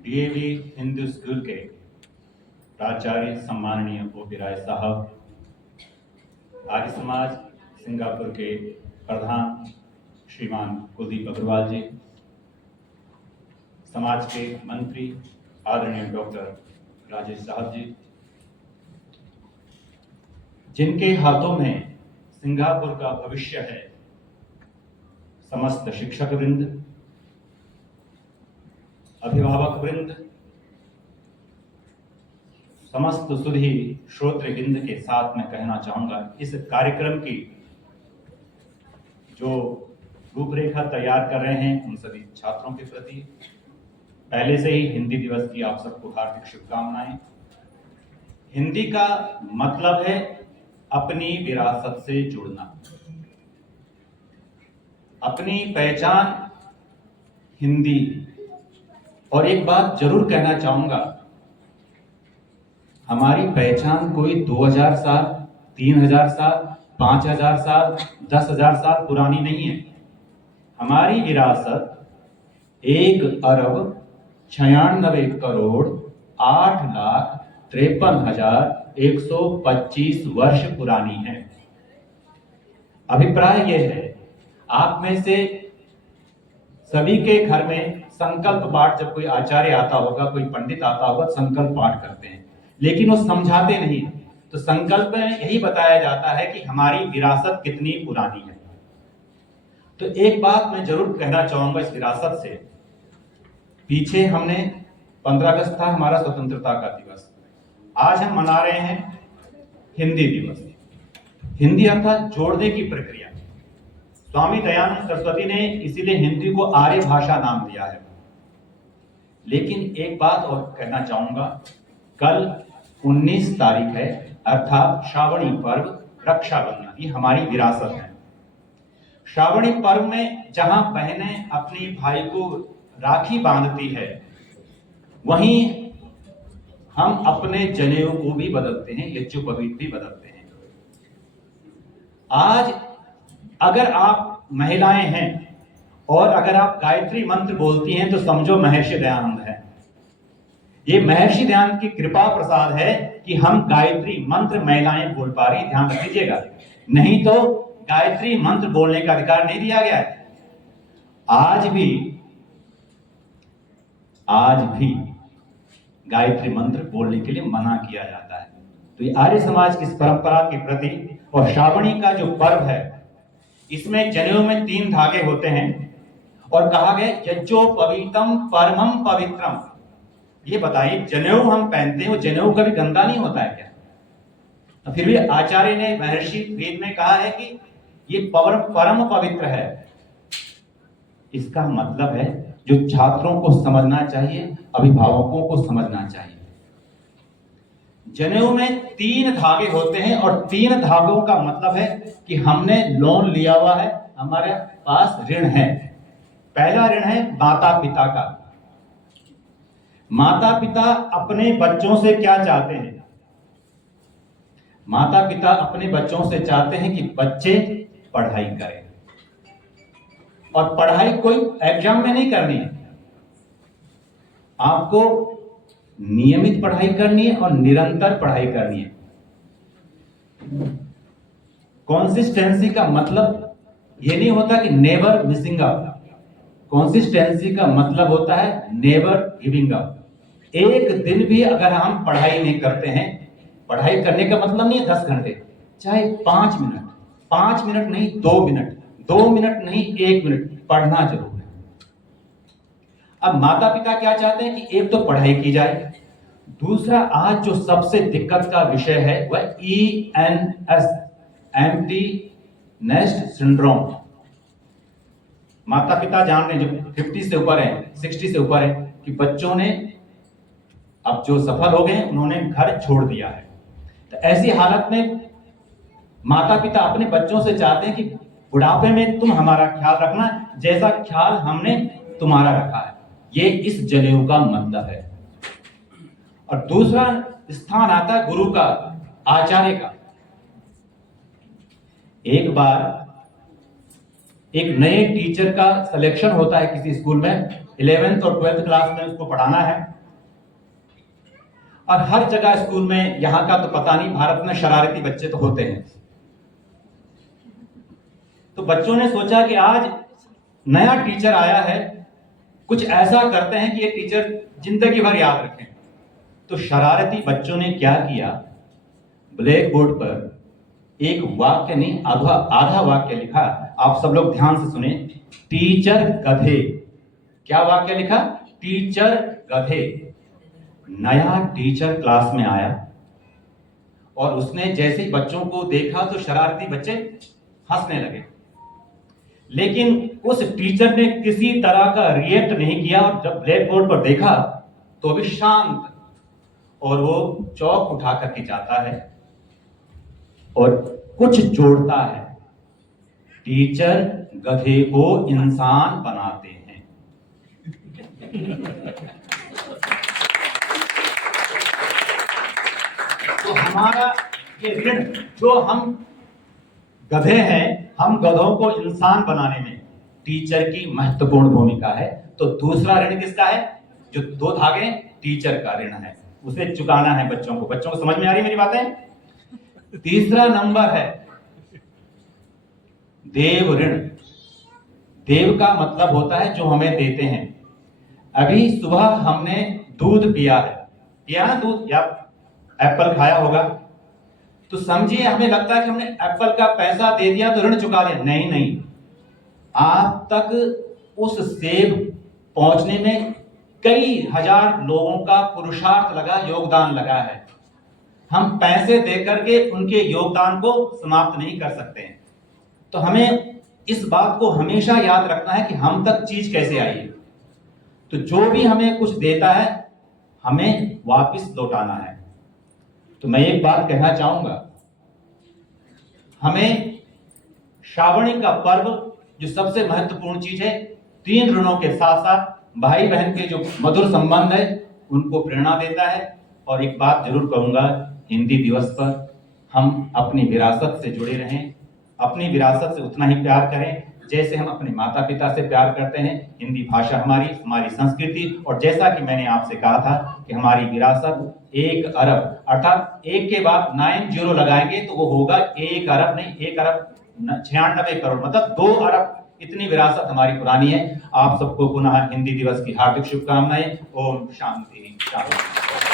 DAV Hindu school के प्राचार्य सम्माननीय ओपी राय साहब, आर्य समाज सिंगापुर के प्रधान श्रीमान कुलदीप अग्रवाल जी, समाज के मंत्री आदरणीय डॉक्टर राजेश साहब जी, जिनके हाथों में सिंगापुर का भविष्य है, समस्त शिक्षक वृंद, अभिभावक वृंद, समस्त सुधी श्रोतृवृंद के साथ मैं कहना चाहूंगा, इस कार्यक्रम की जो रूपरेखा तैयार कर रहे हैं उन सभी छात्रों के प्रति पहले से ही हिंदी दिवस की आप सबको हार्दिक शुभकामनाएं। हिंदी का मतलब है अपनी विरासत से जुड़ना, अपनी पहचान हिंदी। और एक बात जरूर कहना चाहूंगा, हमारी पहचान कोई 2000 साल, 3000 साल, 5000 साल, 10,000 साल पुरानी नहीं है। हमारी विरासत 1,96,8,53,125 वर्ष पुरानी है। अभिप्राय यह है, आप में से सभी के घर में संकल्प पाठ, जब कोई आचार्य आता होगा, कोई पंडित आता होगा, संकल्प पाठ करते हैं, लेकिन वो समझाते नहीं। तो संकल्प में यही बताया जाता है कि हमारी विरासत कितनी पुरानी है। तो एक बात मैं जरूर कहना चाहूंगा इस विरासत से, पीछे हमने 15 अगस्त था हमारा स्वतंत्रता का दिवस, आज हम मना रहे हैं हिंदी दिवस। हिंदी अर्थात जोड़ने की प्रक्रिया। स्वामी दयानंद सरस्वती ने इसीलिए हिंदी को आर्य भाषा नाम दिया है। लेकिन एक बात और कहना चाहूंगा, कल 19 तारीख है, अर्थात श्रावणी पर्व, रक्षाबंधन, ये हमारी विरासत है। श्रावणी पर्व में जहां बहनें अपनी भाई को राखी बांधती है, वहीं हम अपने जनेऊ को भी बदलते हैं, यज्ञोपवीत भी बदलते हैं। आज अगर आप महिलाएं हैं और अगर आप गायत्री मंत्र बोलती हैं तो समझो महर्षि दयानंद है। ये महर्षि दयानंद की कृपा प्रसाद है कि हम गायत्री मंत्र महिलाएं बोल पा रही, ध्यान रखिएगा। नहीं तो गायत्री मंत्र बोलने का अधिकार नहीं दिया गया है। आज भी गायत्री मंत्र बोलने के लिए मना किया जाता है। तो ये आर्य समाज की इस परंपरा के प्रति, और श्रावणी का जो पर्व है, इसमें जनेऊ में 3 धागे होते हैं और कहा गया यज्ञोपवीतम परमम पवित्रम। ये बताइए, जनेऊ हम पहनते हैं, वो जनेऊ कभी गंदा नहीं होता है क्या? तो फिर भी आचार्य ने महर्षि वेद में कहा है कि ये परम पवित्र है। इसका मतलब है जो छात्रों को समझना चाहिए, अभिभावकों को समझना चाहिए। जनेऊ में 3 धागे होते हैं और 3 धागों का मतलब है कि हमने लोन लिया हुआ है, हमारे पास ऋण है। पहला ऋण है माता पिता का। माता पिता अपने बच्चों से क्या चाहते हैं? माता पिता अपने बच्चों से चाहते हैं कि बच्चे पढ़ाई करें, और पढ़ाई कोई एग्जाम में नहीं करनी है। आपको नियमित पढ़ाई करनी है और निरंतर पढ़ाई करनी है। कंसिस्टेंसी का मतलब यह नहीं होता कि नेवर मिसिंग अप। कंसिस्टेंसी का मतलब होता है नेवर गिविंग अप। एक दिन भी अगर हम पढ़ाई नहीं करते हैं, पढ़ाई करने का मतलब नहीं है 10 घंटे, चाहे 5 मिनट, 5 मिनट नहीं 2 मिनट, 2 मिनट नहीं 1 मिनट पढ़ना जरूर है। अब माता पिता क्या चाहते हैं कि एक तो पढ़ाई की जाए, दूसरा आज जो सबसे दिक्कत का विषय है वह ENS, एम्प्टी नेस्ट सिंड्रोम। माता पिता जान रहे हैं, जो 50 से ऊपर है, 60 से ऊपर है, कि बच्चों ने अब जो सफल हो गए उन्होंने घर छोड़ दिया है। तो ऐसी हालत में माता पिता अपने बच्चों से चाहते हैं कि बुढ़ापे में तुम हमारा ख्याल रखना जैसा ख्याल हमने तुम्हारा रखा है। ये इस जनेऊ का मतलब है। और दूसरा स्थान आता है गुरु का, आचार्य का। एक बार एक नए टीचर का सिलेक्शन होता है किसी स्कूल में, 11th और 12th क्लास में उसको पढ़ाना है, और हर जगह स्कूल में, यहां का तो पता नहीं, भारत में शरारती बच्चे तो होते हैं। तो बच्चों ने सोचा कि आज नया टीचर आया है, कुछ ऐसा करते हैं कि ये टीचर जिंदगी भर याद रखें। तो शरारती बच्चों ने क्या किया, ब्लैक बोर्ड पर एक वाक्य नहीं, आधा वाक्य लिखा। आप सब लोग ध्यान से सुने, टीचर गधे। क्या वाक्य लिखा? टीचर गधे। नया टीचर क्लास में आया और उसने जैसे ही बच्चों को देखा तो शरारती बच्चे हंसने लगे, लेकिन उस टीचर ने किसी तरह का रिएक्ट नहीं किया, और जब ब्लैक बोर्ड पर देखा तो भी शांत, और वो चौक उठा करके जाता है और कुछ जोड़ता है। टीचर गधे को इंसान बनाते हैं। तो हमारा ये ऋण, जो हम गधे हैं, हम गधों को इंसान बनाने में टीचर की महत्वपूर्ण भूमिका है। तो दूसरा ऋण किसका है? जो 2 धागे टीचर का ऋण है, उसे चुकाना है बच्चों को। बच्चों को समझ में आ रही मेरी बातें? तीसरा नंबर है देव ऋण। देव का मतलब होता है जो हमें देते हैं। अभी सुबह हमने दूध पिया है, पिया ना दूध, या एप्पल खाया होगा, तो समझिए हमें लगता है कि हमने एप्पल का पैसा दे दिया तो ऋण चुका दिया। नहीं नहीं, आप तक उस सेब पहुंचने में कई हजार लोगों का पुरुषार्थ लगा, योगदान लगा है। हम पैसे देकर के उनके योगदान को समाप्त नहीं कर सकते हैं। तो हमें इस बात को हमेशा याद रखना है कि हम तक चीज कैसे आई है। तो जो भी हमें कुछ देता है, हमें वापस लौटाना है। तो मैं एक बात कहना चाहूंगा, हमें श्रावणी का पर्व, जो सबसे महत्वपूर्ण चीज है, 3 ऋणों के साथ साथ भाई बहन के जो मधुर संबंध है, उनको प्रेरणा देता है। और एक बात जरूर कहूंगा, हिंदी दिवस पर हम अपनी विरासत से जुड़े रहें, अपनी विरासत से उतना ही प्यार करें जैसे हम अपने माता पिता से प्यार करते हैं। हिंदी भाषा हमारी संस्कृति, और जैसा कि मैंने आपसे कहा था कि हमारी विरासत 1 अरब, अर्थात 1 के बाद 90 लगाएंगे तो वो होगा 1 अरब नहीं, 1 अरब 96 करोड़, मतलब 2 अरब, इतनी विरासत हमारी पुरानी है। आप सबको पुनः हिंदी दिवस की हार्दिक शुभकामनाएं। ओम शांति शांति।